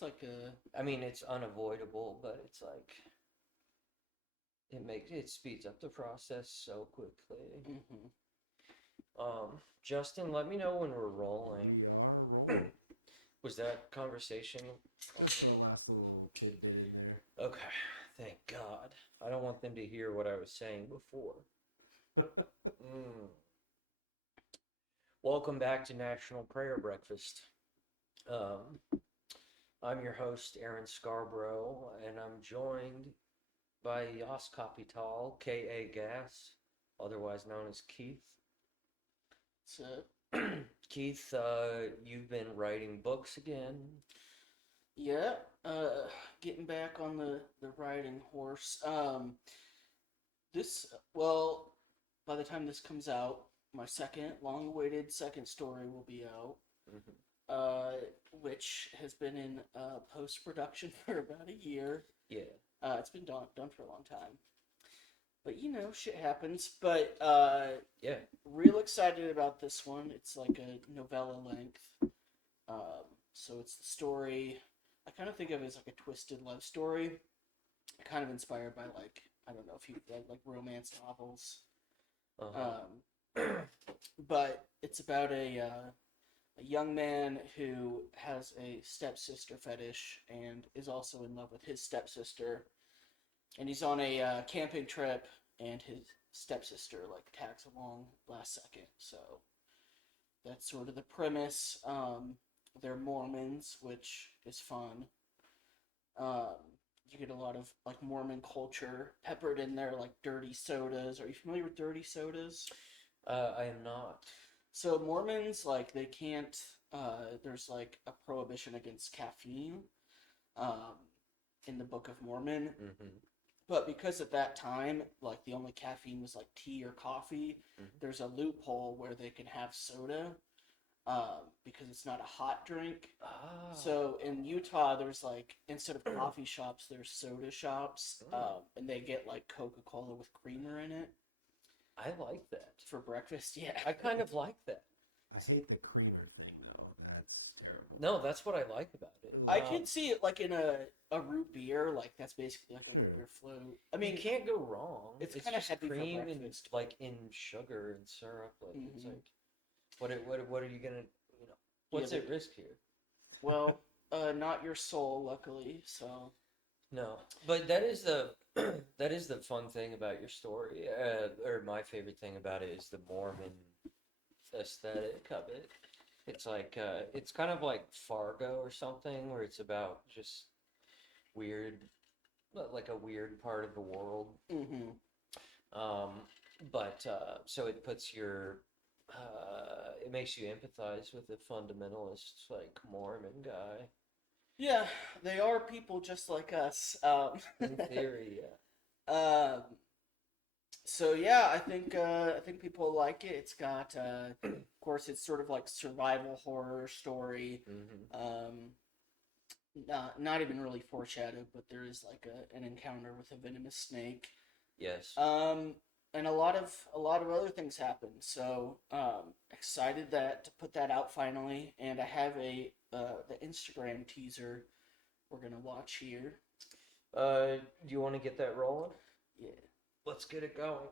It's like a I mean, it's unavoidable, but it's like it speeds up the process so quickly. mm-hmm. Justin, let me know when we're rolling. We are rolling. Was that conversation? That's the last little tidbit here. Okay, thank God. I don't want them to hear what I was saying before. Welcome back to National Prayer Breakfast. I'm your host, Aaron Scarborough, and I'm joined by Yas Capital, K.A. Gas, otherwise known as Keith. So Keith, you've been writing books again. yeah, getting back on the riding horse. By the time this comes out, my long-awaited second story will be out. Mm-hmm. Which has been in post-production for about a year. Yeah. It's been done for a long time. But, shit happens. But, yeah. Real excited about this one. It's like a novella length. So it's the story, I kind of think of it as like a twisted love story. Kind of inspired by, like, I don't know if you've read, like, romance novels. Uh-huh. But it's about a young man who has a stepsister fetish and is also in love with his stepsister. And he's on a camping trip, and his stepsister, like, tags along last second. So that's sort of the premise. They're Mormons, which is fun. You get a lot of, like, Mormon culture peppered in there, like dirty sodas. Are you familiar with dirty sodas? I am not. So Mormons, like, they can't, there's, like, a prohibition against caffeine in the Book of Mormon. Mm-hmm. But because at that time, like, the only caffeine was, like, tea or coffee, there's a loophole where they can have soda because it's not a hot drink. Ah. So in Utah, there's, like, instead of coffee shops, there's soda shops, and they get, like, Coca-Cola with creamer in it. I like that. For breakfast, yeah. I kind of like that. I see the creamer thing, though. That's terrible. No, that's what I like about it. I could see it, like, in a root beer. Like, that's basically like a root beer float. I mean, you can't go wrong. It's kind of just heavy for cream and breakfast. like in sugar and syrup. Like it's like, what are you gonna, what's at risk here? Well, not your soul, luckily. So. No, but that is the fun thing about your story, or my favorite thing about it is the Mormon aesthetic of it. It's like it's kind of like Fargo or something, where it's about just weird, like a weird part of the world. Mm-hmm. But so it puts it makes you empathize with the fundamentalist, like Mormon guy. Yeah, they are people just like us. In theory, yeah. So yeah, I think people like it. It's got, of course, it's sort of like survival horror story. Mm-hmm. Not even really foreshadowed, but there is like an encounter with a venomous snake. Yes. And a lot of other things happen. So excited to put that out finally, and I have the Instagram teaser we're gonna watch here. Do you want to get that rolling? Yeah. Let's get it going.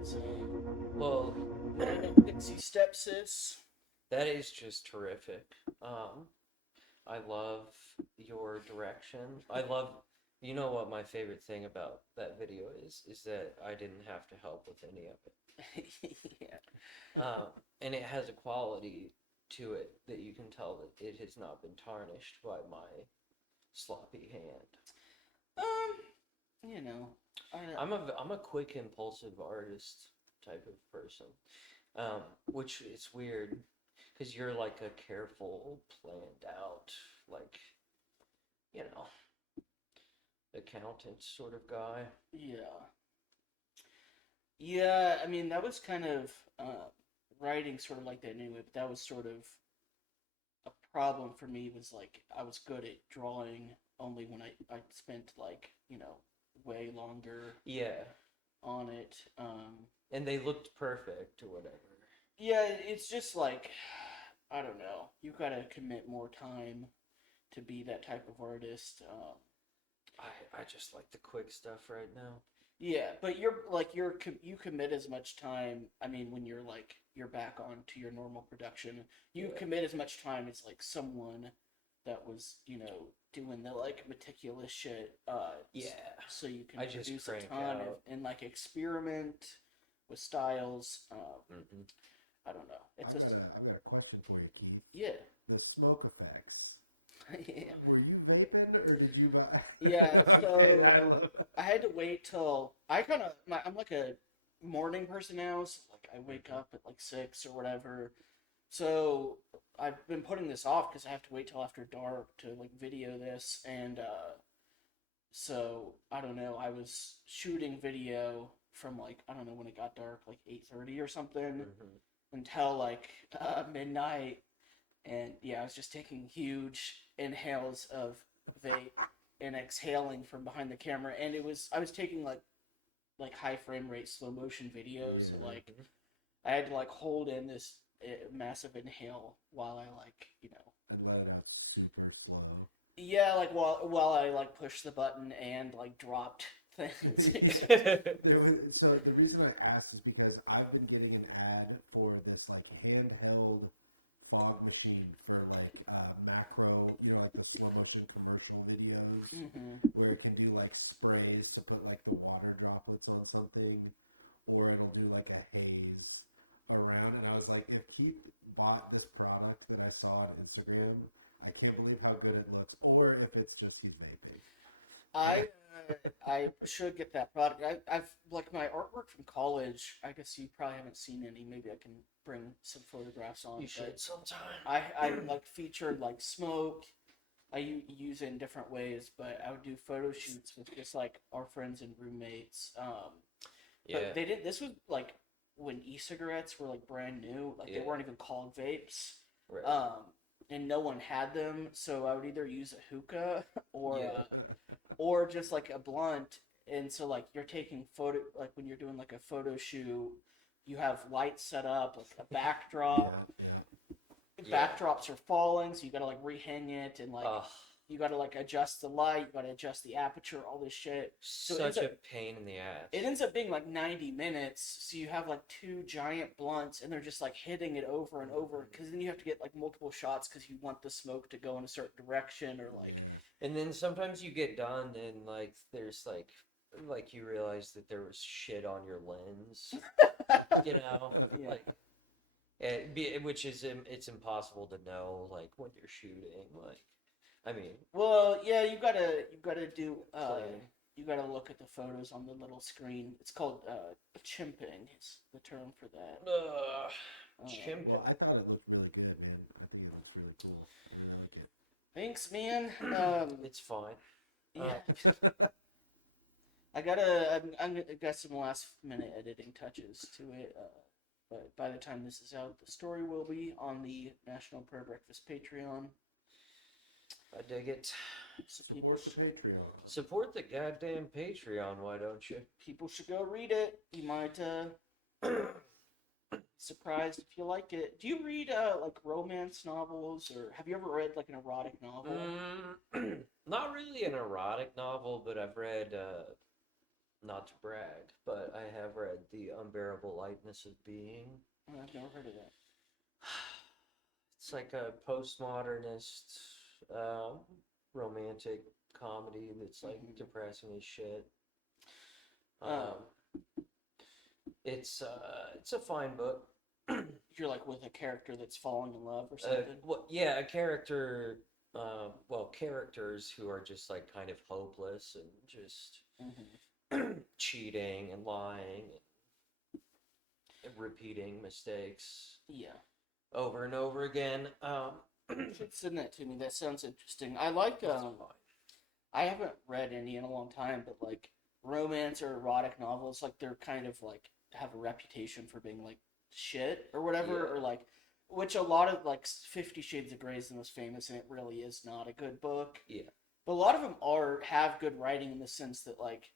is Well, Pixie Stepsis. that is just terrific. I love your direction. I love, you know what my favorite thing about that video is that I didn't have to help with any of it. Yeah. And it has a quality to it that you can tell that it has not been tarnished by my sloppy hand. You know, I'm a quick impulsive artist type of person, which is weird because you're like a careful, planned out, like, you know, accountant sort of guy. yeah. Yeah, I mean, that was kind of writing sort of like that anyway, but that was sort of a problem for me was like I was good at drawing only when I spent like, way longer Yeah, on it. and they looked perfect or whatever. Yeah, it's just like I don't know. You gotta commit more time to be that type of artist. I just like the quick stuff right now. Yeah, but you commit as much time. I mean, when you're back on to your normal production, you Yeah. commit as much time as like someone that was doing the like meticulous shit. Yeah, So you can I just produce a crank ton out. and like experiment with styles. Hmm. I don't know. It's I've just got a question for you, Keith. yeah. The smoke effects. Yeah. Were you vaping or did you ride? Yeah, so Okay, I love I had to wait till I'm like a morning person now, so like I wake up at like 6 or whatever. So I've been putting this off because I have to wait till after dark to like video this, and so I don't know. I was shooting video from like I don't know when it got dark, like 8:30 or something, Hmm. until like midnight, and yeah, I was just taking huge inhales of vape and exhaling from behind the camera, and I was taking like high frame rate slow motion videos, so like Hmm. I had to like hold in this massive inhale while I and let it out super slow. yeah, like while I like pushed the button and like dropped things. So the reason I asked is because I've been getting an ad for this like handheld fog machine for like macro, like the slow motion commercial videos Hmm. where it can do like sprays to put like the water droplets on something, or it'll do like a haze around. And I was like, if Keith bought this product that I saw on Instagram, I can't believe how good it looks, or if it's just he's making. I should get that product. I've like my artwork from college. I guess you probably haven't seen any. Maybe I can bring some photographs on. You But should sometime. I like featured like smoke. Use it in different ways, but I would do photo shoots with just like our friends and roommates. Yeah. But they did. This was like when e-cigarettes were like brand new. Like they Yeah. weren't even called vapes. Right. And no one had them, so I would either use a hookah or Yeah. or just like a blunt. And so like you're taking photo like when you're doing like a photo shoot, you have lights set up, like a backdrop. Yeah. Backdrops are falling, so you gotta like rehang it and like Ugh, you gotta like adjust the light, you gotta adjust the aperture, all this shit. such a pain in the ass. It ends up being like 90 minutes, so you have like two giant blunts and they're just like hitting it over and over because then you have to get like multiple shots because you want the smoke to go in a certain direction or like. And then sometimes you get done and like there's like you realize that there was shit on your lens, you know, Yeah. like which is it's impossible to know like when you're shooting. Like, I mean, Well, yeah, you gotta do Play. you gotta look at the photos on the little screen. It's called chimping is the term for that. chimping. Well, I thought it looked really good, man. I think it looks really cool. I really like it. Thanks, man. It's fine. Yeah. I got some last minute editing touches to it. But by the time this is out, the story will be on the National Prayer Breakfast Patreon. I dig it. So people Support the Patreon. Support the goddamn Patreon, why don't you? should go read it. You might surprised if you like it. Do you read like romance novels, or have you ever read like an erotic novel? Not really an erotic novel, but I've read not to brag, but I have read The Unbearable Lightness of Being. I've never heard of that. It's like a postmodernist romantic comedy that's like depressing as shit. It's a fine book. You're like with a character that's falling in love or something. Well, yeah, a character. Characters who are just like kind of hopeless and just cheating and lying and repeating mistakes Yeah. over and over again. Send that to me. That sounds interesting. I like. I haven't read any in a long time, but like romance or erotic novels, like they're kind of like have a reputation for being like shit or whatever, Yeah. or like which a lot of like 50 Shades of Grey is the most famous, and it really is not a good book. Yeah. But a lot of them have good writing in the sense that like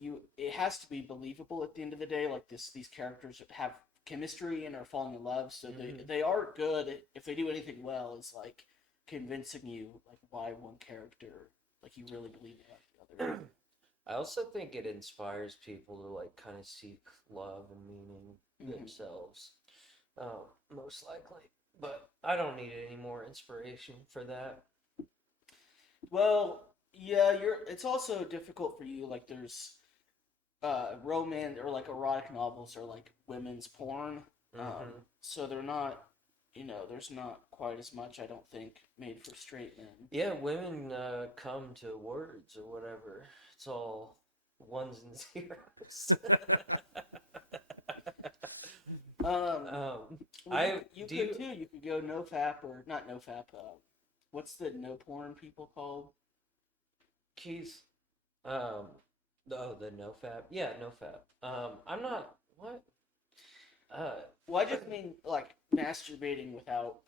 it has to be believable at the end of the day. Like these characters have chemistry and are falling in love, so they are good if they do anything well. Is like convincing you like why one character like you really believe in the other. I also think it inspires people to like kind of seek love and meaning themselves, most likely. But I don't need any more inspiration for that. Well, yeah, it's also difficult for you. Like there's romance or like erotic novels or like women's porn. So they're not, there's not quite as much, I don't think, made for straight men. Yeah, women come to words or whatever. It's all ones and zeros. You could too. You could go no fap or not no fap. What's the no porn people called? Keith. Oh, the no fap. Yeah, no fap. I'm not. What? Well, I just mean like masturbating without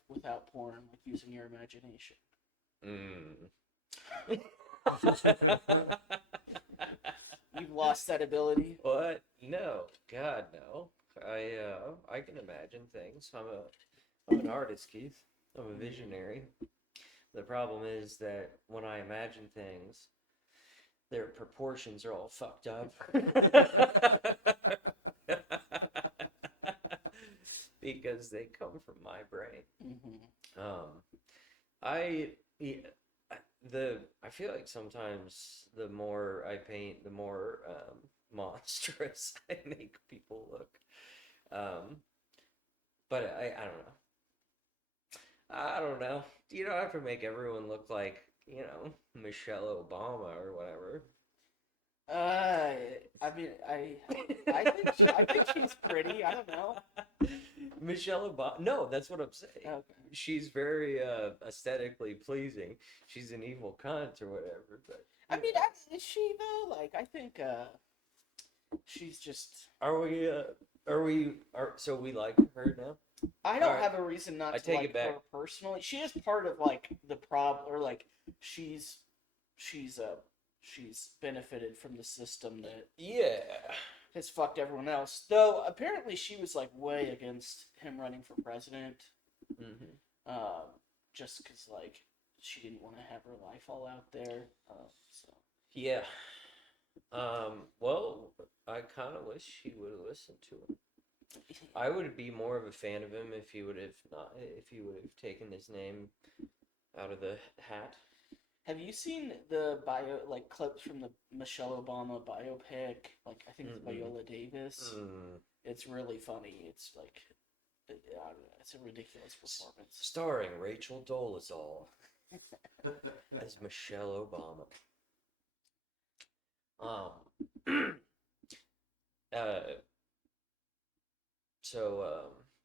porn, like using your imagination. You've lost that ability. What? No, God, no. I can imagine things. I'm an artist, Keith. I'm a visionary. The problem is that when I imagine things, their proportions are all fucked up. Because they come from my brain. I feel like sometimes the more I paint, the more monstrous I make people look. But I don't know. I don't know. You don't have to make everyone look like, Michelle Obama or whatever. I mean, I think she's pretty. I don't know. Michelle Obama. No, that's what I'm saying. Okay. She's very aesthetically pleasing. She's an evil cunt or whatever. But I mean, is she though? Like, I think she's just. So we like her now? I don't have a reason not to like her personally. She is part of like the problem, or like she's benefited from the system that has fucked everyone else. Though apparently she was like way against him running for president, just because like she didn't want to have her life all out there. So yeah. Well, I kind of wish he would have listened to him. I would be more of a fan of him if he would have taken his name out of the hat. Have you seen the clips from the Michelle Obama biopic? Like, I think it's Viola Davis. It's really funny. It's like, I don't know, it's a ridiculous performance. Starring Rachel Dolezal as Michelle Obama.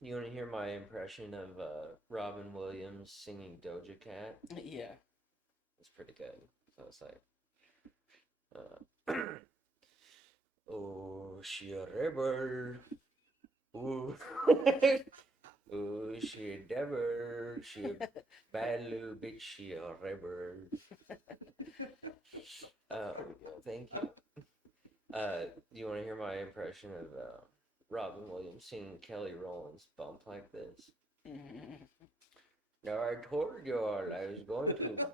You want to hear my impression of Robin Williams singing Doja Cat? Yeah. It's pretty good. So it's like, oh, she a rebel. Ooh, ooh, she a devil. She a bad little bitch. She a rebel. Thank you. Do you want to hear my impression of Robin Williams singing Kelly Rowland's "Bump Like This"? Now I told you all I was going to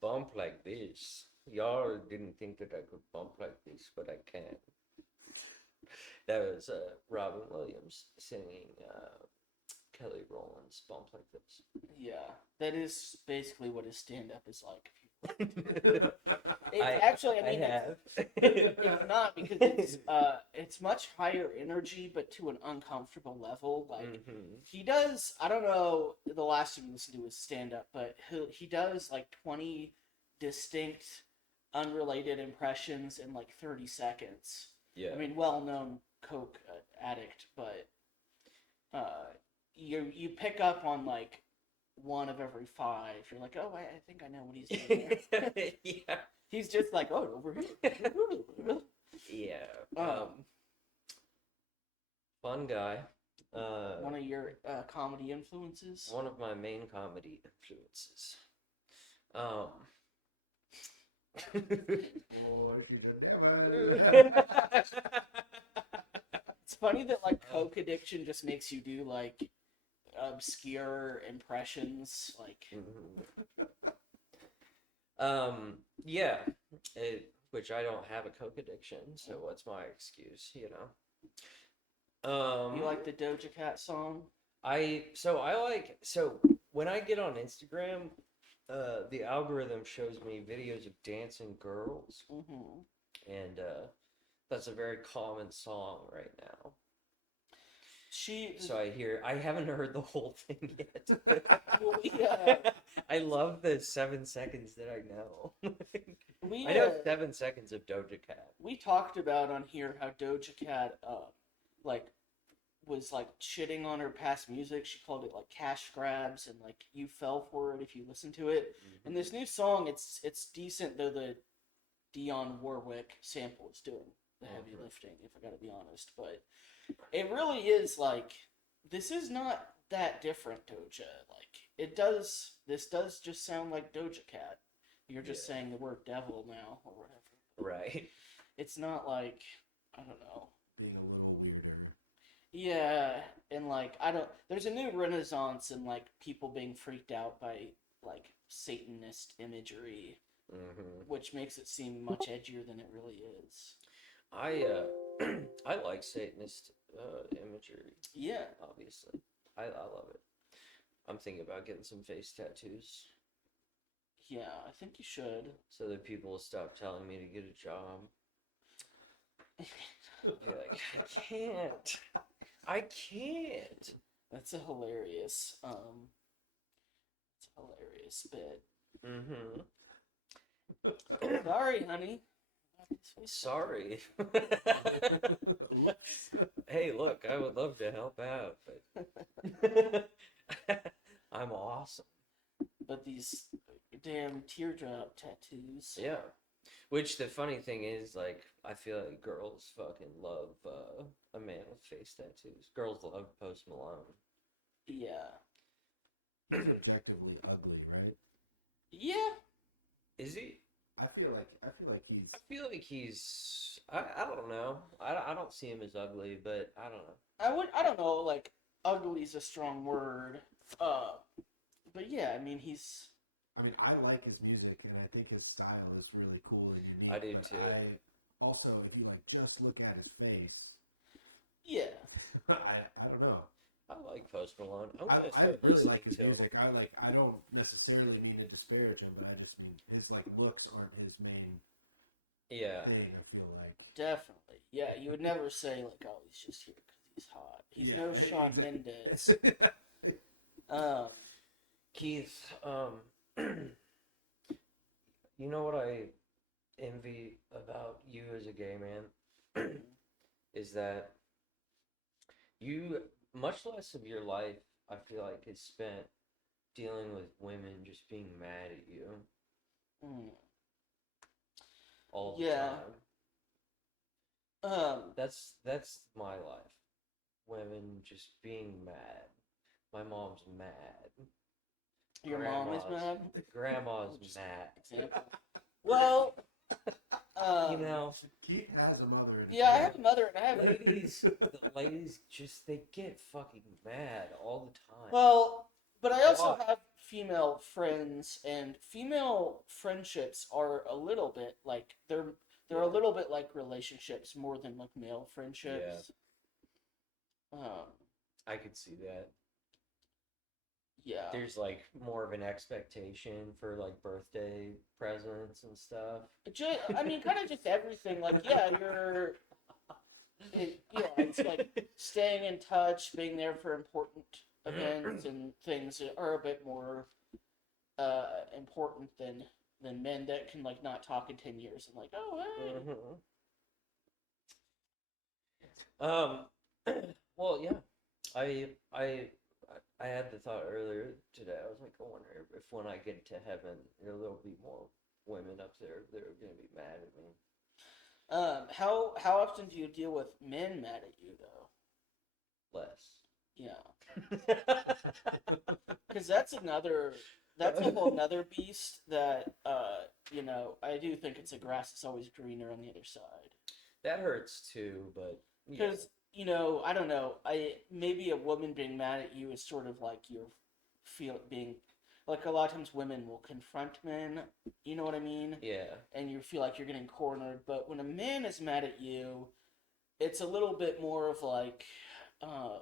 bump like this. Y'all didn't think that I could bump like this, but I can. That was Robin Williams singing Kelly Rowland's "Bump Like This." Yeah, that is basically what his stand-up is like. I Actually, I mean, have. it's not because it's much higher energy, but to an uncomfortable level. Like he does, I don't know the last time you listened to his stand-up, but he does like 20 distinct, unrelated impressions in like 30 seconds. Yeah. I mean, well-known coke addict, but you pick up on like one of every five. You're like, oh, I think I know what he's doing there. Yeah. He's just like, oh, over here. Yeah. Fun guy. One of your comedy influences. One of my main comedy influences. It's funny that like coke addiction just makes you do like obscure impressions, like. Yeah, which I don't have a coke addiction, so what's my excuse, you know? You like the Doja Cat song? So when I get on Instagram, the algorithm shows me videos of dancing girls, and that's a very common song right now. So I haven't heard the whole thing yet. I love the 7 seconds that I know. I know 7 seconds of Doja Cat. We talked about on here how Doja Cat, like, was like shitting on her past music. She called it like cash grabs, and like you fell for it if you listen to it. And this new song, it's decent, though the Dionne Warwick sample is doing the heavy lifting, if I gotta be honest. But it really is like, this is not that different, Doja. Like, this does just sound like Doja Cat. You're just saying the word devil now, or whatever. Right. It's not like, I don't know. Being a little weirder. Yeah, and like, there's a new renaissance in like people being freaked out by like Satanist imagery, which makes it seem much edgier than it really is. I like Satanist imagery. Yeah. Obviously. I love it. I'm thinking about getting some face tattoos. Yeah, I think you should. So that people will stop telling me to get a job. Be like, I can't. That's a hilarious bit. Sorry, honey. Sorry. Hey, look, I would love to help out, but I'm awesome. But these damn teardrop tattoos. Yeah. Which the funny thing is, like, I feel like girls fucking love a man with face tattoos. Girls love Post Malone. Yeah. He's objectively ugly, right? Yeah. Is he? I feel like he's. I don't know. I don't see him as ugly, but I don't know. I don't know, like, ugly's a strong word. But yeah, I mean, I mean, I like his music, and I think his style is really cool and unique. I do too. Also, if you like just look at his face, yeah. I don't know. I like Post Malone. I really like his music. I don't necessarily mean to disparage him, but I just mean his like looks aren't his main thing. I feel like Definitely. Yeah, you would never say like, oh, he's just here because he's hot. He's no Shawn Mendes. Keith, you know what I envy about you as a gay man is that you, much less of your life, I feel like, is spent dealing with women just being mad at you all the time. That's my life. Women just being mad. My mom's mad. Your mom is mad? Grandma's mad. Well, you know, Keith has a mother. Yeah, I have a mother, and I have the ladies just, they get fucking mad all the time. Well, But I also Why? have female friends, and female friendships are a little bit like they're a Yeah. little bit like relationships more than like male Yeah, friendships. Um, I could see that. yeah. There's like more of an expectation for like birthday presents and stuff. I mean, kind of just everything. Like, yeah, it's like staying in touch, being there for important events and things that are a bit more important than men that can like not talk in 10 years and like, oh hey. Mhm. Um, well, yeah, I I I had the thought earlier today. I was like, I wonder if when I get to heaven, there'll be more women up there that are gonna be mad at me. How often do you deal with men mad at you though? Less. Yeah, because that's a whole nother beast that I do think it's a grass is always greener on the other side. That hurts too, but yeah, Because I don't know, I maybe a woman being mad at you is sort of like you're feel being like a lot of times women will confront men. You know what I mean? yeah, And you feel like you're getting cornered. But when a man is mad at you, it's a little bit more of like, um,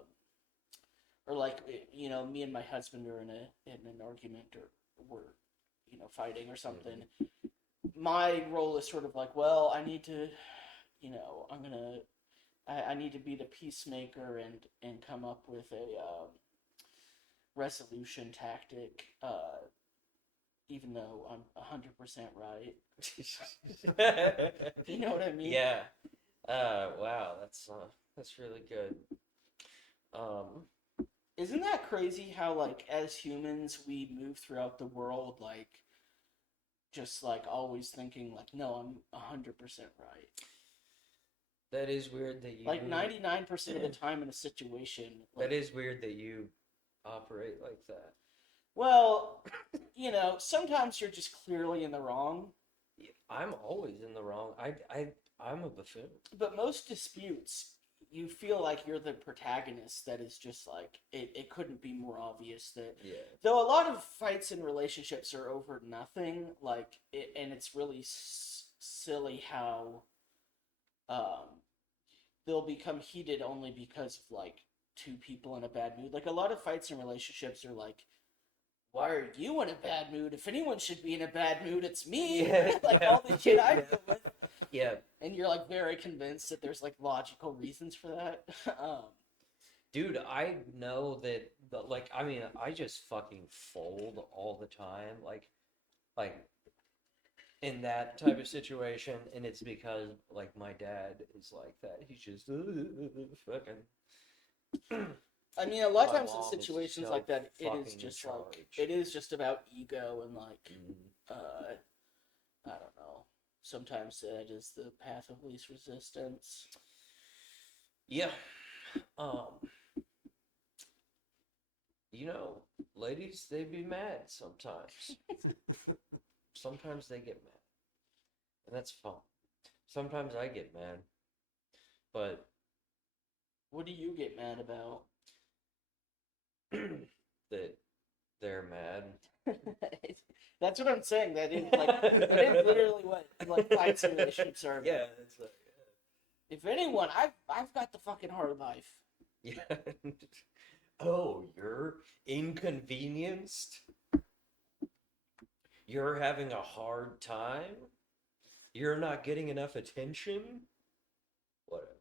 or like me and my husband are in an argument or we're fighting or something. My role is sort of like, well, I need to, I'm gonna I need to be the peacemaker and come up with a resolution tactic, even though I'm 100% right. You know what I mean? yeah. Wow, that's really good. Um, Isn't that crazy how like as humans we move throughout the world like just like always thinking like no I'm 100% right. that is weird that you. Like 99% of the time in a situation like That is weird that you operate like that. well, sometimes you're just clearly in the wrong, Yeah, I'm always in the wrong. I'm a buffoon. but most disputes you feel like you're the protagonist that is just like it couldn't be more obvious that Yeah. though a lot of fights in relationships are over nothing and it's really silly how um they'll become heated only because of like two people in a bad mood. Like a lot of fights in relationships are like, why are you in a bad mood? If anyone should be in a bad mood, it's me. Yeah, Like yeah. all the shit I Yeah. deal with. Yeah, And you're like very convinced that there's like logical reasons for that. dude, I know that. Like, I mean, I just fucking fold all the time. Like in that type of situation, and it's because like my dad is like that. He's just fucking. I mean, a lot of My times in mom is situations so like that, it is fucking in just like charge. it is just about ego and like Mhm. I don't know. Sometimes that is the path of least resistance. Yeah. Um. Ladies, they be mad sometimes. Sometimes they get mad, and that's fun. Sometimes I get mad, but What do you get mad about? that they're mad. That's what I'm saying. That is literally what like fights and relationships are about. Yeah, it's like, If anyone, I've got the fucking hard life. yeah. Oh, you're inconvenienced? You're having a hard time? You're not getting enough attention? Whatever.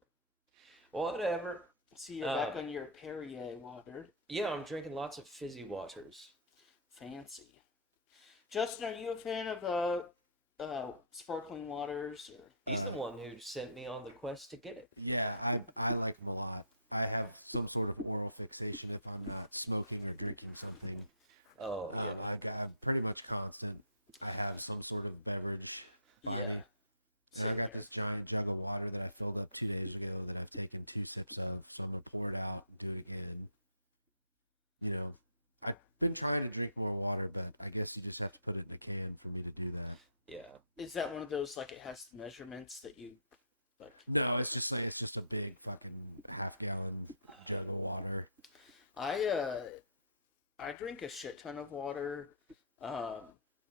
Whatever. See, you're back on your Perrier water. Yeah, I'm drinking lots of fizzy waters. Fancy. Justin, are you a fan of sparkling waters? Or He's the one who sent me on the quest to get it. Yeah, I like them a lot. I have some sort of oral fixation if I'm not smoking or drinking something. Oh, yeah. I'm pretty much constant. I have some sort of beverage. yeah, So I got this giant jug of water that I filled up 2 days ago that I've taken 2 sips of. So I'm gonna pour it out and do it again. I've been trying to drink more water, but I guess you just have to put it in a can for me to do that. Yeah. is that one of those like it has the measurements that you like? No, it's just a big fucking half-gallon jug of water. I drink a shit ton of water, um,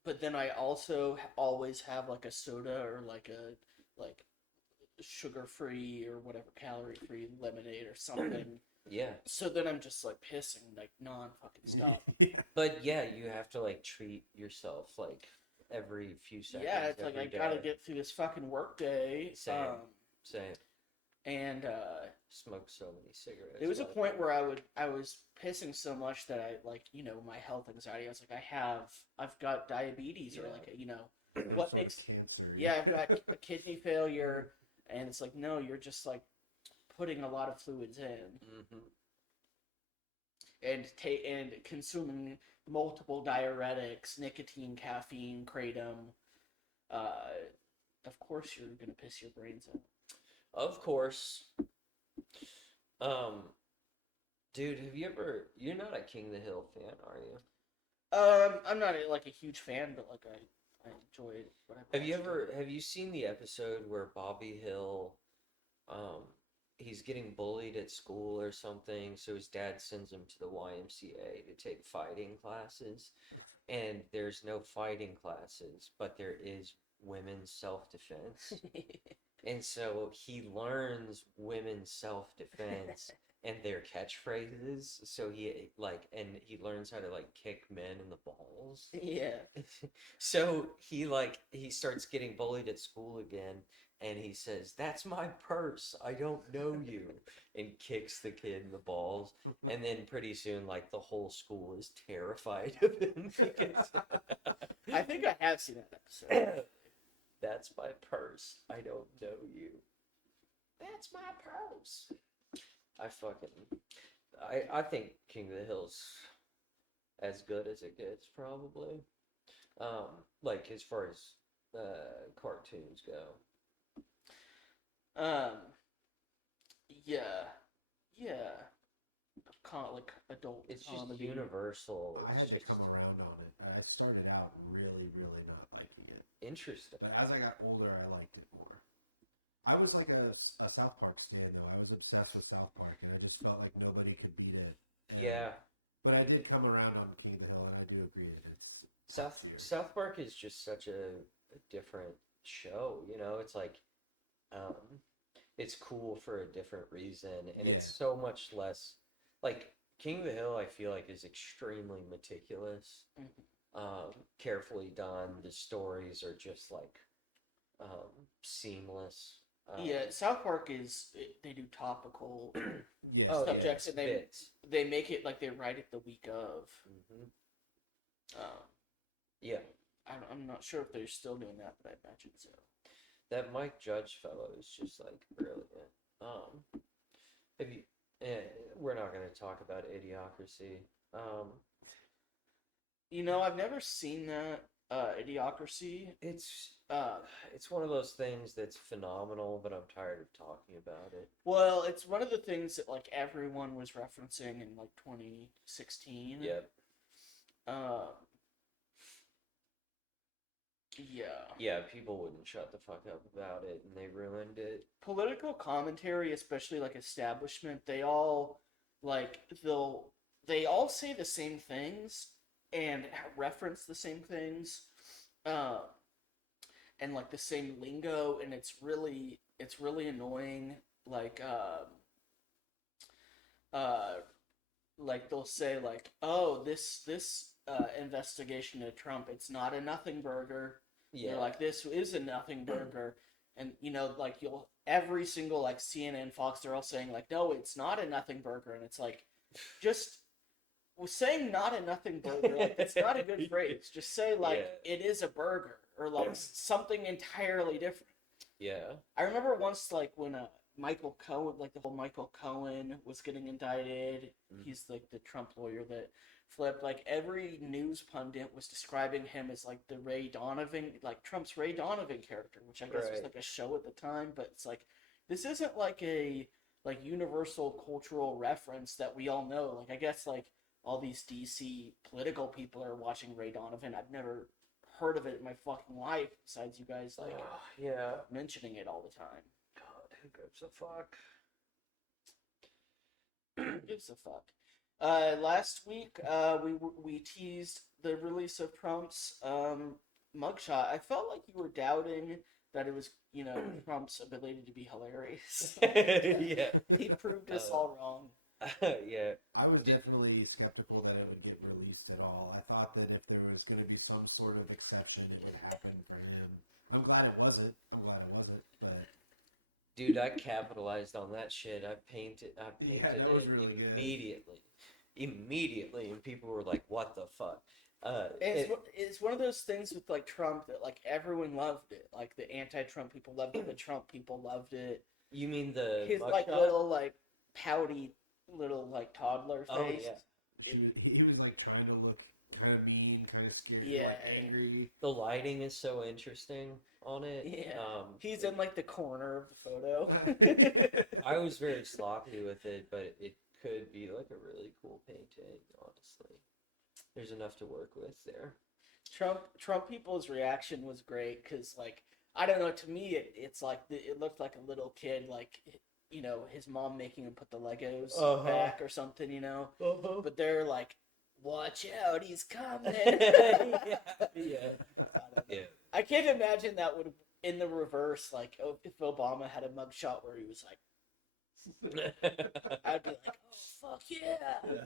but then I also always have like a soda or like sugar free or whatever calorie free lemonade or something. Yeah. So then I'm just like pissing like non fucking stop. But yeah, you have to like treat yourself like every few seconds. Yeah, it's like every I gotta day. get through this fucking work day. Same. Same. And Smoke so many cigarettes. there was a like- point where I was pissing so much that I like, you know, my health anxiety. I was like, I've got diabetes or Yeah. like, you know, what Sorry, makes cancer? yeah, I've got a kidney failure, and it's like, no, you're just like putting a lot of fluids in Mhm. and consuming multiple diuretics, nicotine, caffeine, kratom. Of course, you're gonna piss your brains out. Of course. Um, dude, have you ever? You're not a King of the Hill fan, are you? I'm not like a huge fan, but like I enjoy what I've Have you watched. ever? Have you seen the episode where Bobby Hill, um, he's getting bullied at school or something, so his dad sends him to the YMCA to take fighting classes, and there's no fighting classes, but there is women's self-defense. And so he learns women's self-defense and their catchphrases. So he like, and he learns how to like kick men in the balls. Yeah. So he starts getting bullied at school again, and he says, "That's my purse. I don't know you," and kicks the kid in the balls. And then pretty soon, like the whole school is terrified of him because I think I have seen that episode. that's my purse. I don't know you. That's my purse. I think King of the Hill's as good as it gets, probably. Like as far as cartoons go. Yeah, yeah. Like adult It's just comedy. universal. I It's had to just come around on it. I started out really, really not liking it. interesting. But as I got older, I liked it more. I was like a South Park stan, though. I was obsessed with South Park, and I just felt like nobody could beat it. And- Yeah. But I did come around on King of the Hill, and I do agree. It's South Park is just such a different show, you know? It's like it's cool for a different reason, and it's so much less like King of the Hill, I feel like is extremely meticulous. Carefully done. The stories are just like seamless. Yeah, South Park they do topical yes. Oh, subjects, yeah, and bits. they make it like they write it the week of. Yeah, I'm not sure if they're still doing that, but I imagine so. that Mike Judge fellow is just like brilliant. Have you? We're not going to talk about Idiocracy. You know, I've never seen that Idiocracy. It's one of those things that's phenomenal, but I'm tired of talking about it. Well, it's one of the things that like everyone was referencing in like 2016. Yep. Yeah. Yeah, people wouldn't shut the fuck up about it, and they ruined it. Political commentary, especially like establishment, they all say the same things and reference the same things, and like the same lingo, and it's really annoying. Like they'll say like, oh, this investigation of Trump, it's not a nothing burger. Yeah. You're like, this is a nothing burger. And, you know, like, every single, like, CNN, Fox, they're all saying, like, no, it's not a nothing burger. And it's like, just saying not a nothing burger, like, it's not a good phrase. Just say, like, it is a burger, or, like, something entirely different. Yeah. I remember once, like, when Michael Cohen, like, the whole Michael Cohen was getting indicted. He's, like, the Trump lawyer that flipped. Like, every news pundit was describing him as, like, the Ray Donovan, like, Trump's Ray Donovan character, which I guess was, like, a show at the time. But it's like, this isn't, like, a, like, universal cultural reference that we all know. Like, I guess, like, all these DC political people are watching Ray Donovan. I've never heard of it in my fucking life, besides you guys, like, mentioning it all the time. God, who gives a fuck? Who gives a fuck? Last week, we teased the release of Trump's mugshot. I felt like you were doubting that it was, Trump's ability to be hilarious. Yeah. He proved us all wrong. Yeah. I was definitely skeptical that it would get released at all. I thought that if there was going to be some sort of exception, it would happen for him. I'm glad it wasn't. But Dude, I capitalized on that shit. I painted Yeah, that was it really good. immediately, and people were like, "What the fuck?" It's one of those things with like Trump that like everyone loved it. Like the anti-Trump people loved it, the Trump people loved it. You mean the His like mugshot? little like pouty little like toddler Oh face. yeah. he was like trying to look kind of mean, kind of scary, Yeah. like angry. The lighting is so interesting on it. Yeah. He's in like the corner of the photo. I was very sloppy with it, but it could be like a really cool painting, honestly. There's enough to work with there. Trump people's reaction was great because like I don't know, to me it's like it looked like a little kid, like his mom making him put the Legos back or something, but they're like, watch out, he's coming. Yeah. I can't imagine that would in the reverse, like if Obama had a mugshot where he was like, I'd be like, oh fuck yeah.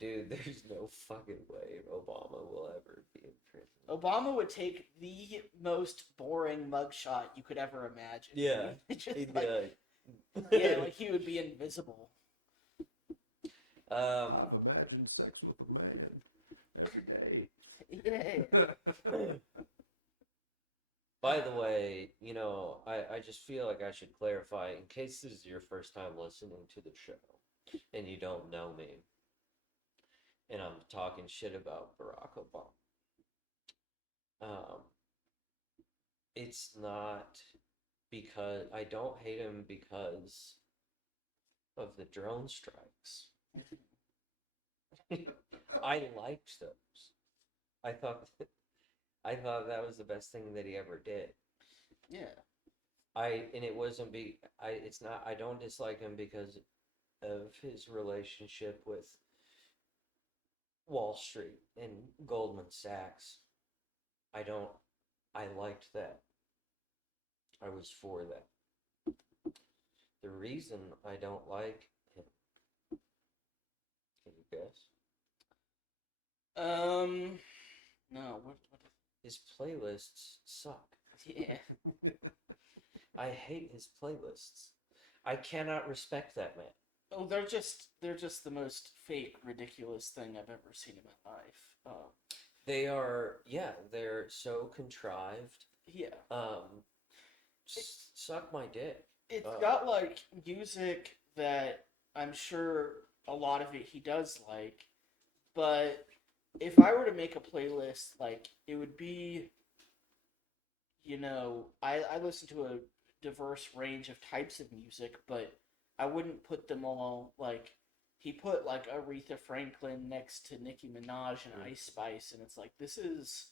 Dude, there's no fucking way Obama will ever be in prison. Obama would take the most boring mugshot you could ever imagine. Yeah. Just He'd like, be like, yeah, like he would be invisible. Imagine sex with a man every day. Yeah. by the way, I just feel like I should clarify in case this is your first time listening to the show and you don't know me and I'm talking shit about Barack Obama. It's not because I don't hate him because of the drone strikes. I liked those. I thought I thought that was the best thing that he ever did. Yeah. It wasn't it's not I don't dislike him because of his relationship with Wall Street and Goldman Sachs. I liked that. I was for that. The reason I don't like him, can you guess? No, what His playlists suck. yeah. I hate his playlists. I cannot respect that man. Oh, they're just the most fake, ridiculous thing I've ever seen in my life. They're so contrived. Yeah. Suck my dick. It's got like music that I'm sure a lot of it he does like, but if I were to make a playlist, like it would be, I listen to a diverse range of types of music, but I wouldn't put them all like he put like Aretha Franklin next to Nicki Minaj and Ice Spice, and it's like this is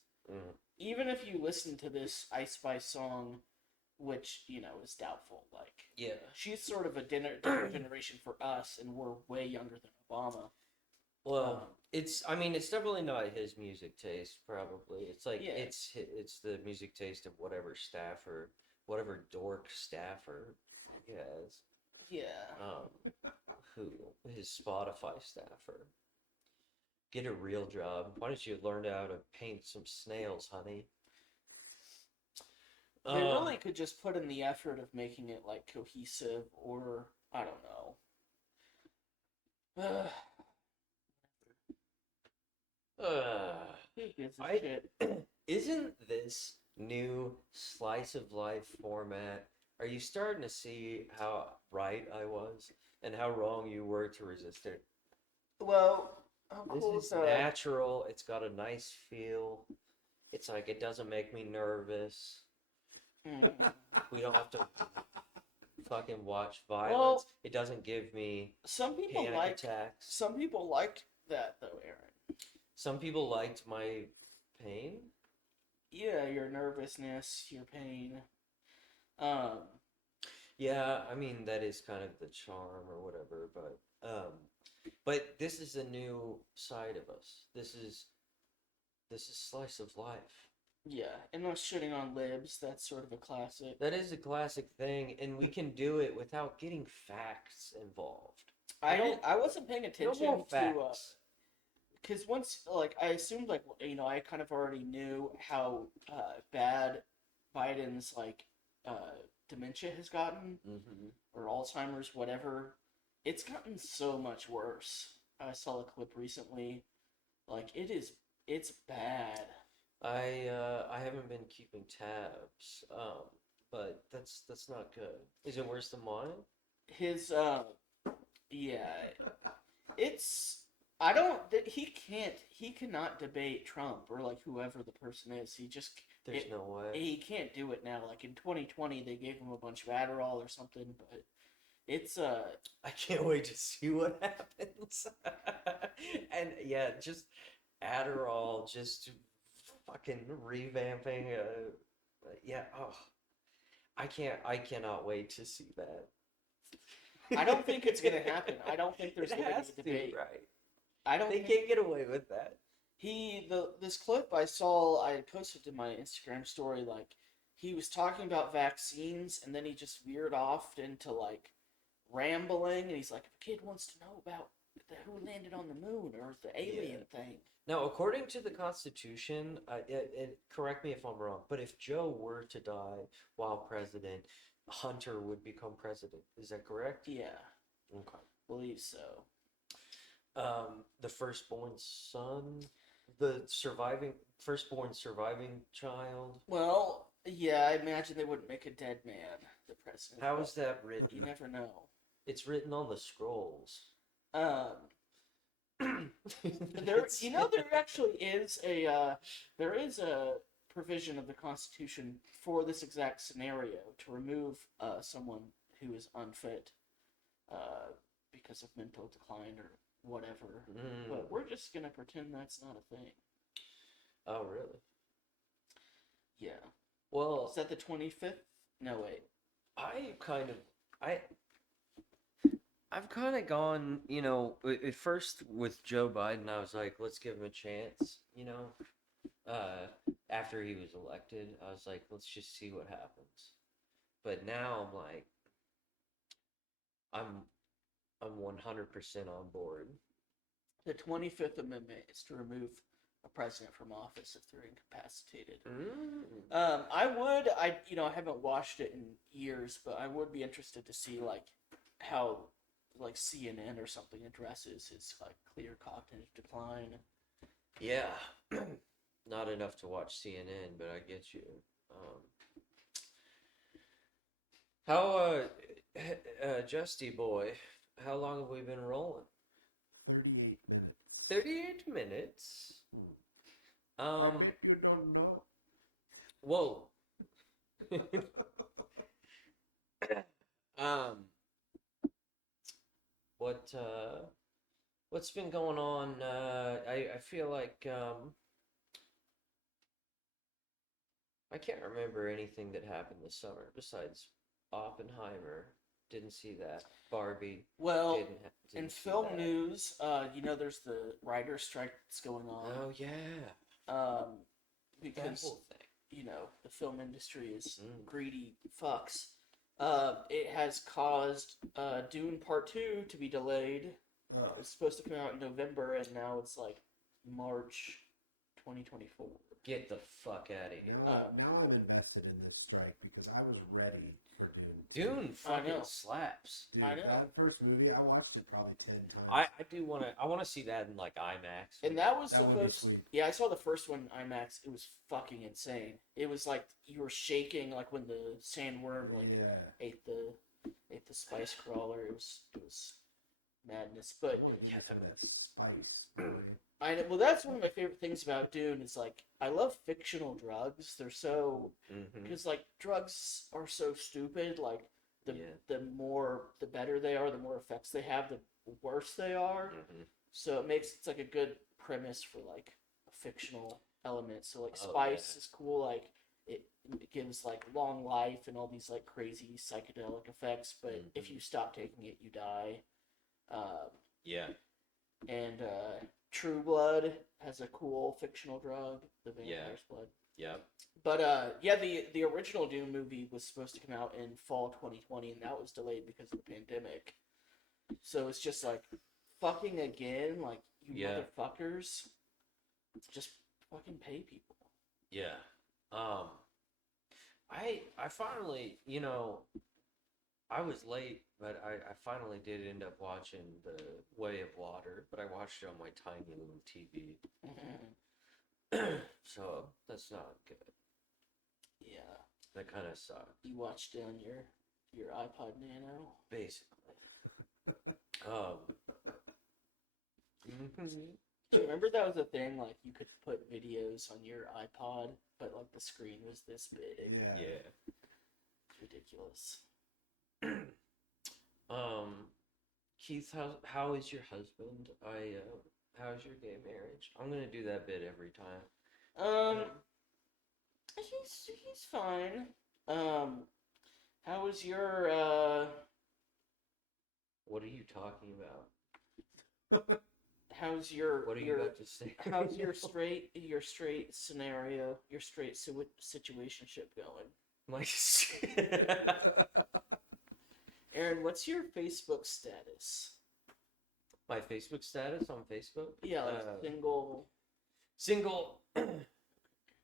even if you listen to this Ice Spice song, which is doubtful, like she's sort of a different generation for us, and we're way younger than Obama. Well, it's definitely not his music taste. Probably it's like it's the music taste of whatever staffer, whatever dork staffer he has. Yeah. Who his Spotify staffer? Get a real job. Why don't you learn how to paint some snails, honey? They really could just put in the effort of making it like cohesive, or I don't know. Who gives a shit? Isn't this new slice of life format? Are you starting to see how right I was and how wrong you were to resist it? Well, how cool This is natural. It's got a nice feel. It's like it doesn't make me nervous. We don't have to fucking watch violence. Well, it doesn't give me some people panic attacks. Some people liked that though, Aaron. Some people liked my pain. Yeah, your nervousness, your pain. Yeah, I mean that is kind of the charm or whatever, but But this is a new side of us. This is slice of life. Yeah, and not shitting on libs. That's sort of a classic. That is a classic thing, and we can do it without getting facts involved. I wasn't paying No attention more to facts. because once like I assumed like I kind of already knew how bad Biden's like dementia has gotten Mm-hmm. or Alzheimer's, whatever. It's gotten so much worse. I saw a clip recently. Like it's bad. I haven't been keeping tabs, but that's not good. Is it worse than mine? His yeah, it's I don't he cannot debate Trump or like whoever the person is. There's no way. he can't do it now. Like in 2020 they gave him a bunch of Adderall or something, but it's I can't wait to see what happens. And yeah, just Adderall, just fucking revamping. Yeah. Oh, I cannot wait to see that. I don't think it's gonna happen. I don't think there's It gonna has be a to, debate. right? I don't They think can't get away with that. this clip I saw I posted to my Instagram story like he was talking about vaccines and then he just veered off into like rambling and he's like if a kid wants to know about who landed on the moon or the alien thing. Now, according to the Constitution, correct me if I'm wrong, but if Joe were to die while president, Hunter would become president. Is that correct? Yeah, Okay. believe so. The firstborn son, firstborn surviving child. Well, yeah, I imagine they wouldn't make a dead man the president. How but is that written? you never know. It's written on the scrolls. There actually is there is a provision of the Constitution for this exact scenario to remove someone who is unfit because of mental decline or whatever. But we're just gonna pretend that's not a thing. Oh, really? Yeah. Well, Is that the 25th? No, wait. I've kind of gone, at first with Joe Biden, I was like, let's give him a chance, after he was elected, I was like, let's just see what happens. But now I'm like, I'm 100% on board. The 25th Amendment is to remove a president from office if they're incapacitated. I haven't watched it in years, but I would be interested to see like how like CNN or something addresses his like clear cognitive decline. Yeah, not enough to watch CNN, but I get you. How, Justy boy, how long have we been rolling? 38 minutes. 38 minutes. I bet you don't know. Whoa. What's been going on? I feel like I can't remember anything that happened this summer besides Oppenheimer. Didn't see that. Barbie. Well, Didn't in see film that. news, there's the writer's strike that's going on. Oh yeah. That Because whole thing. the film industry is Mm. greedy fucks. It has caused Dune Part 2 to be delayed. It's supposed to come out in November, and now it's like March 2024. Get the fuck out of here. Now I'm invested in this strike because I was ready for Dune. Dune know. fucking slaps. Dude, I know. that first movie, I watched it probably 10 times. I want to see that in like IMAX. And that was That would be supposed. sweet. Yeah, I saw the first one in IMAX. It was fucking insane. It was like you were shaking, like when the sandworm like Yeah. ate the spice crawler. It was madness. But Yeah, that spice. well, that's one of my favorite things about Dune is like I love fictional drugs. They're so Mm-hmm. because like drugs are so stupid. Like the Yeah. the better they are, the more effects they have, the worse they are. Mm-hmm. So it's like a good premise for like a fictional element. So like Oh, spice yeah. is cool. Like it gives like long life and all these like crazy psychedelic effects. But if Mhm. you stop taking it, you die. Yeah. and True Blood has a cool fictional drug, the vampire's blood. Yeah. But yeah, the original Doom movie was supposed to come out in fall 2020, and that was delayed because of the pandemic. So it's just like fucking again, like you motherfuckers, just fucking pay people. Yeah. I finally, I was late, but I finally did end up watching The Way of Water, but I watched it on my tiny little TV. So that's not good. Yeah. That kind of sucked. You watched it on your iPod Nano? Basically. Do you remember that was a thing? Like you could put videos on your iPod, but like the screen was this big. Yeah. It's ridiculous. Keith, how is your husband? How's your gay marriage? I'm gonna do that bit every time. He's fine. How was your What are you talking about? how's your What are you about to say? how's your straight scenario, your straight situationship going? My Aaron, what's your Facebook status? My Facebook status on Facebook? Yeah, like single. Single.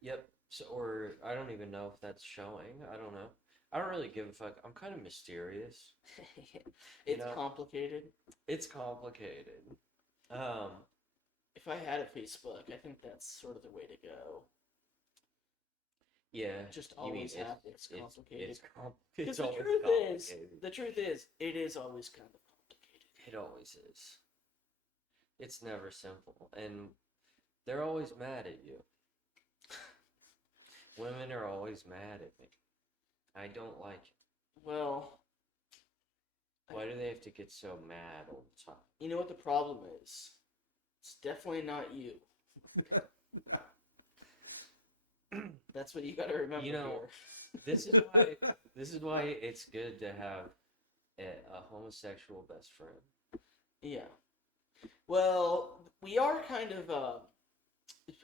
Yep. So, or I don't even know if that's showing. I don't know. I don't really give a fuck. I'm kind of mysterious. It's complicated. It's complicated. If I had a Facebook, I think that's sort of the way to go. Yeah. Just always have it's complicated. Because the truth is, it is always kind of complicated. It always is. It's never simple, and they're always mad at you. Women are always mad at me. I don't like it. Well, Why do they have to get so mad all the time? you know what the problem is? It's definitely not you. That's what you got to remember. You know, here. This is why it's good to have a homosexual best friend. Yeah. Well, we are kind of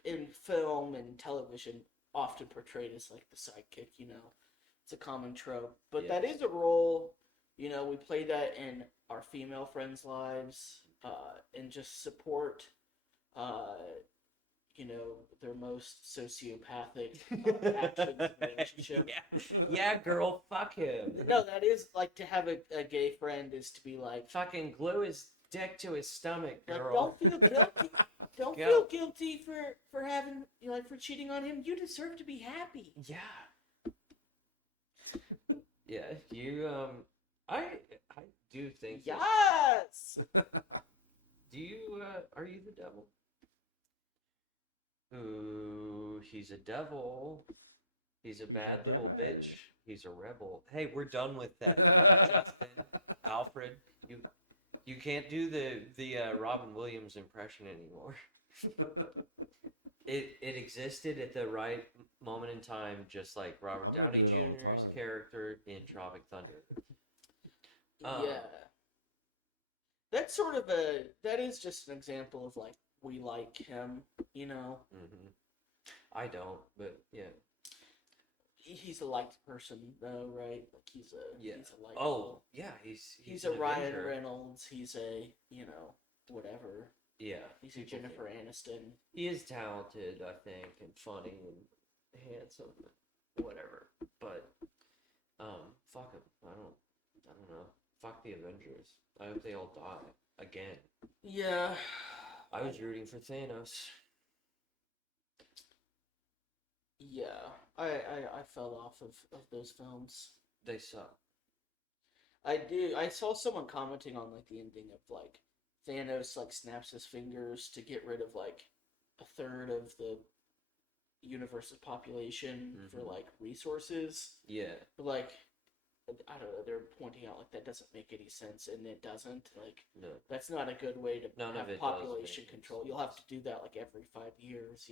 in film and television often portrayed as like the sidekick. It's a common trope, but that is a role. We play that in our female friends' lives, and just support, their most sociopathic actions in the relationship. Yeah, girl, fuck him. No, that is like to have a gay friend is to be like, Fucking glue his dick to his stomach, like girl. don't feel guilty. Don't Go. feel guilty for having for cheating on him. You deserve to be happy. Yeah. Yeah, you I do think that- Yes. Do you are you the devil? Ooh, he's a devil. He's a bad little bitch. He's a rebel. Hey, we're done with that. Justin, Alfred, you can't do the Robin Williams impression anymore. It existed at the right moment in time, just like Robert Downey Jr.'s character in Tropic Thunder. Yeah. That's sort of that is just an example of like we like him, Mm-hmm. I don't, but yeah. He's a liked person though, right? Like he's a likable. Oh, yeah, he's an a Ryan Avenger. Reynolds. He's a whatever. Yeah, He's a Jennifer Aniston. he is talented, I think, and funny and handsome, whatever. But fuck him. I don't know. Fuck the Avengers. I hope they all die again. Yeah. I was rooting for Thanos. Yeah. I fell off of those films. They suck. I saw someone commenting on like the ending of like Thanos like snaps his fingers to get rid of like a third of the universe's population for like resources. Yeah. But like I don't know, they're pointing out like that doesn't make any sense, and it doesn't. Like No. that's not a good way to None of have it does population make control. sense. You'll have to do that like every 5 years,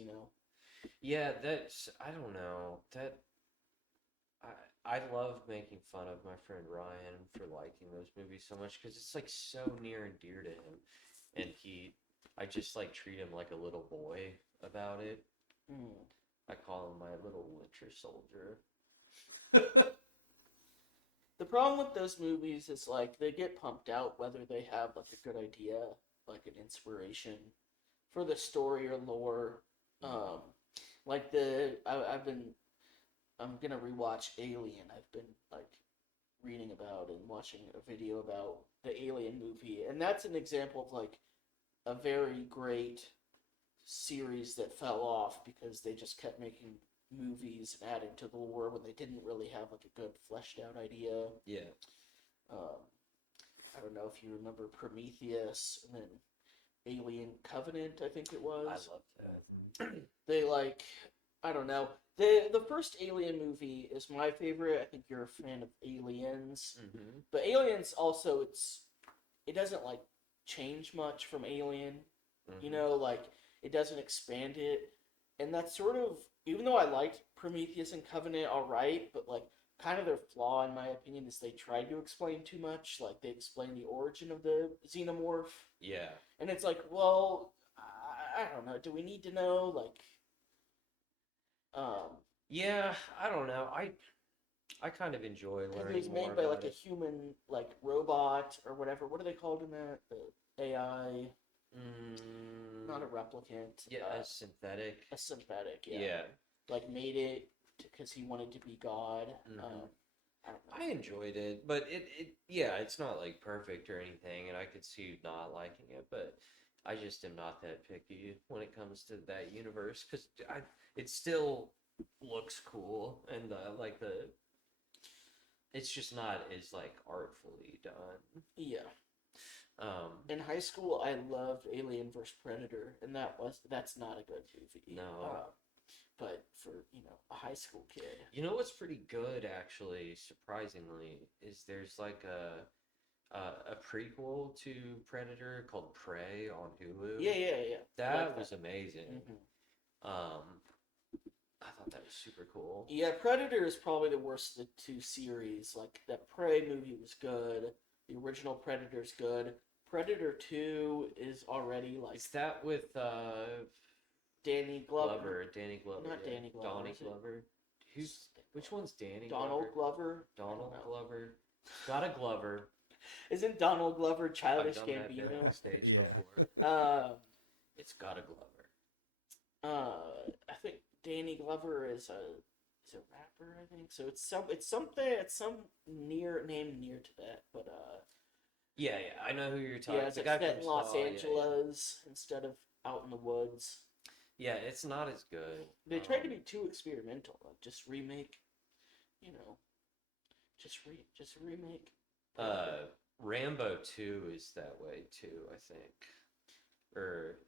Yeah, that's I don't know. That I love making fun of my friend Ryan for liking those movies so much because it's like so near and dear to him, and he I just like treat him like a little boy about it. Mm. I call him my little Winter Soldier. The problem with those movies is like they get pumped out whether they have like a good idea, like an inspiration for the story or lore. Um, like I'm gonna rewatch Alien. I've been like reading about and watching a video about the Alien movie, and that's an example of like a very great series that fell off because they just kept making movies and adding to the lore when they didn't really have like a good fleshed out idea. Yeah. Um, I don't know if you remember Prometheus and then Alien Covenant, I think it was. I love that. They like, I don't know. The first Alien movie is my favorite. I think you're a fan of Aliens, Mm-hmm. but Aliens also it doesn't like change much from Alien. Mm-hmm. You know, like it doesn't expand it, and that's sort of, even though I liked Prometheus and Covenant all right, but like kind of their flaw in my opinion is they tried to explain too much. Like they explain the origin of the xenomorph, Yeah. and it's like, well, I don't know. Do we need to know? Like, Yeah, I don't know. I kind of enjoy because it learning was more made by like about a it. human like robot or whatever. What are they called in that? The AI, not a replicant. Yeah, a synthetic. A synthetic. Yeah. Yeah. Like made it because he wanted to be God. Mhm. I don't know. I enjoyed it, but yeah, it's not like perfect or anything, and I could see you not liking it, but I just am not that picky when it comes to that universe because it still looks cool and like it's just not as like artfully done. Yeah. Um, In high school, I loved Alien vs Predator, and that's not a good movie. No. But for a high school kid, you know what's pretty good actually, surprisingly, is there's like a prequel to Predator called Prey on Hulu. yeah. That like was amazing. Mhm. I thought that was super cool. Yeah, Predator is probably the worst of the two series. Like that Prey movie was good. The original Predator's good. Predator 2 is already like Is that with Danny Glover. Danny Glover. Not yeah. Danny Glover, Donnie is it? Glover. Which one's Danny Donald Glover? Glover. I don't Donald know. Glover. Got a Glover. Isn't Donald Glover Childish I've done that bit Gambino? on stage Yeah. before. It's got a Glover. I think Danny Glover is a rapper. I think so. It's some near name near to that, but Yeah, I know who you're talking. yeah, it's The like guy set from in Los Saw, yeah. Angeles instead of out in the woods. Yeah, it's not as good. They tried to be too experimental. Like just remake, just remake. Rambo 2 is that way too, I think. Or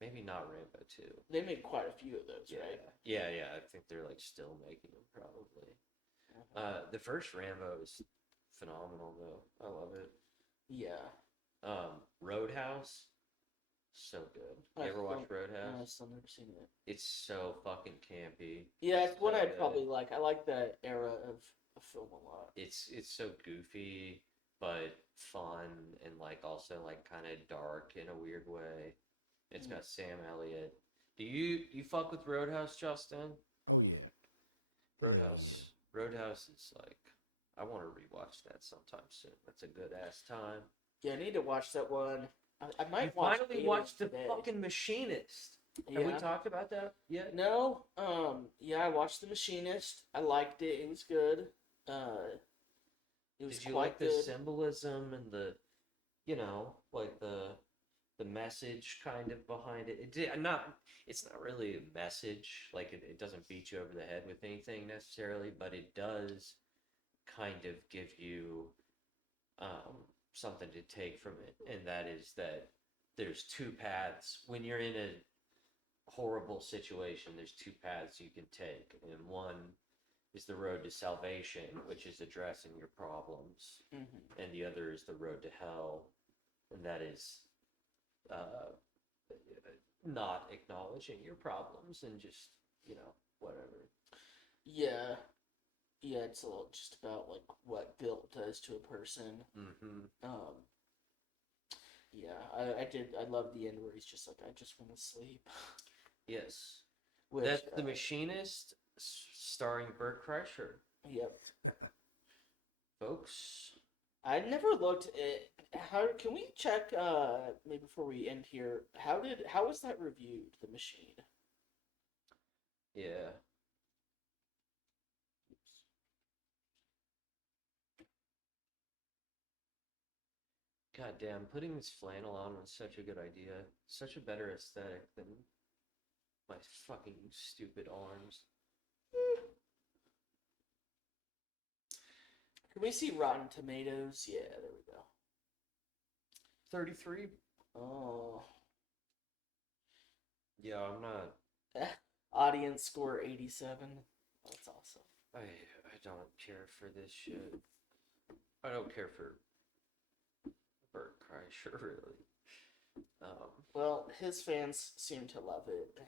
maybe not Rambo 2. They made quite a few of those, Yeah. right? Yeah, I think they're like still making them probably. The first Rambo is phenomenal though. I love it. Yeah. Roadhouse, so good. You ever watch No, Roadhouse? I've still never seen it. It's so fucking campy. Yeah, it's one So I'd good. probably like. I like that era of film a lot. It's so goofy but fun and like also like kind of dark in a weird way. It's got Sam Elliott. Do you fuck with Roadhouse, Justin? Oh yeah. Roadhouse is like, I want to rewatch that sometime soon. That's a good ass time. Yeah, I need to watch that one. I might You watch finally Alien watched The today. fucking Machinist. Yeah. Have we talked about that yet? No. Yeah, I watched The Machinist. I liked it. It was good. It was Did you quite like the good. symbolism and the, like the message kind of behind it? It's not really a message. Like it doesn't beat you over the head with anything necessarily, but it does kind of give you something to take from it, and that is that there's two paths. When you're in a horrible situation, there's two paths you can take, and one is the road to salvation, which is addressing your problems, and the other is the road to hell, and that is not acknowledging your problems and just whatever. Yeah. Yeah, it's all just about like what guilt does to a person. Mm-hmm. Yeah, Yeah, I did. I love the end where he's just like, I just want to sleep. Yes. Which, That's The Machinist, starring Bert Kreischer. Yep. Folks. I never looked at how. Can we check? Maybe before we end here, how was that reviewed? The Machine. Yeah. God damn, putting this flannel on was such a good idea. Such a better aesthetic than my fucking stupid arms. Can we see Rotten Tomatoes? Yeah, there we go. 33? Oh. Yeah, I'm not. Audience score 87. That's awesome. I don't care for this shit. I don't care for Bert Kreischer, really. Well, his fans seem to love it, and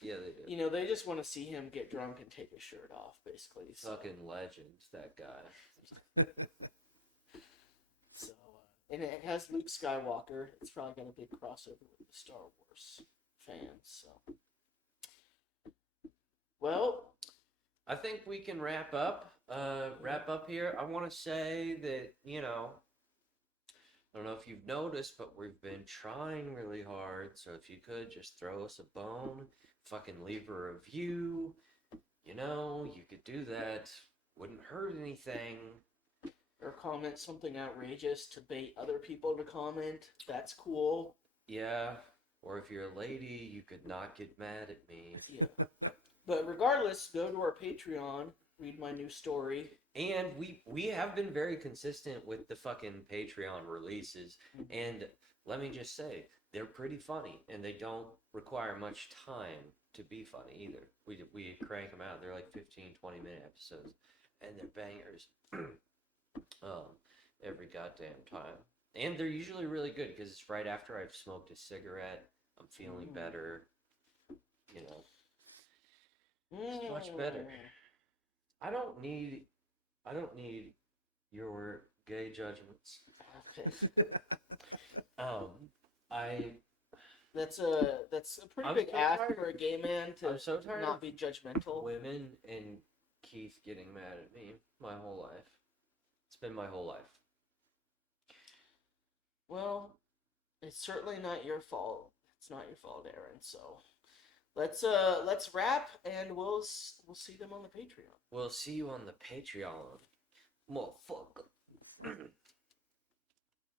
Yeah, they do. you know, they just want to see him get drunk and take his shirt off, basically. So, Fucking legend, that guy. so and it has Luke Skywalker. It's probably got a big crossover with the Star Wars fans. So, well, I think we can wrap up. Wrap up here. I want to say that, I don't know if you've noticed, but we've been trying really hard. So if you could just throw us a bone, fucking leave a review. You could do that. Wouldn't hurt anything. or comment something outrageous to bait other people to comment. That's cool. Yeah. Or if you're a lady, you could not get mad at me. Yeah. But regardless, go to our Patreon, read my new story. And we have been very consistent with the fucking Patreon releases. And let me just say, they're pretty funny, and they don't require much time to be funny either. We crank them out. They're like 15, 20-minute episodes, and they're bangers every goddamn time. And they're usually really good because it's right after I've smoked a cigarette. I'm feeling better. It's much better. I don't need your gay judgments. Okay. That's a pretty I'm big so ask tired. for a gay man to I'm so tired not of be judgmental. women and Keith getting mad at me my whole life. It's been my whole life. Well, it's certainly not your fault. It's not your fault, Aaron. So let's wrap, and we'll see them on the Patreon. We'll see you on the Patreon, motherfucker.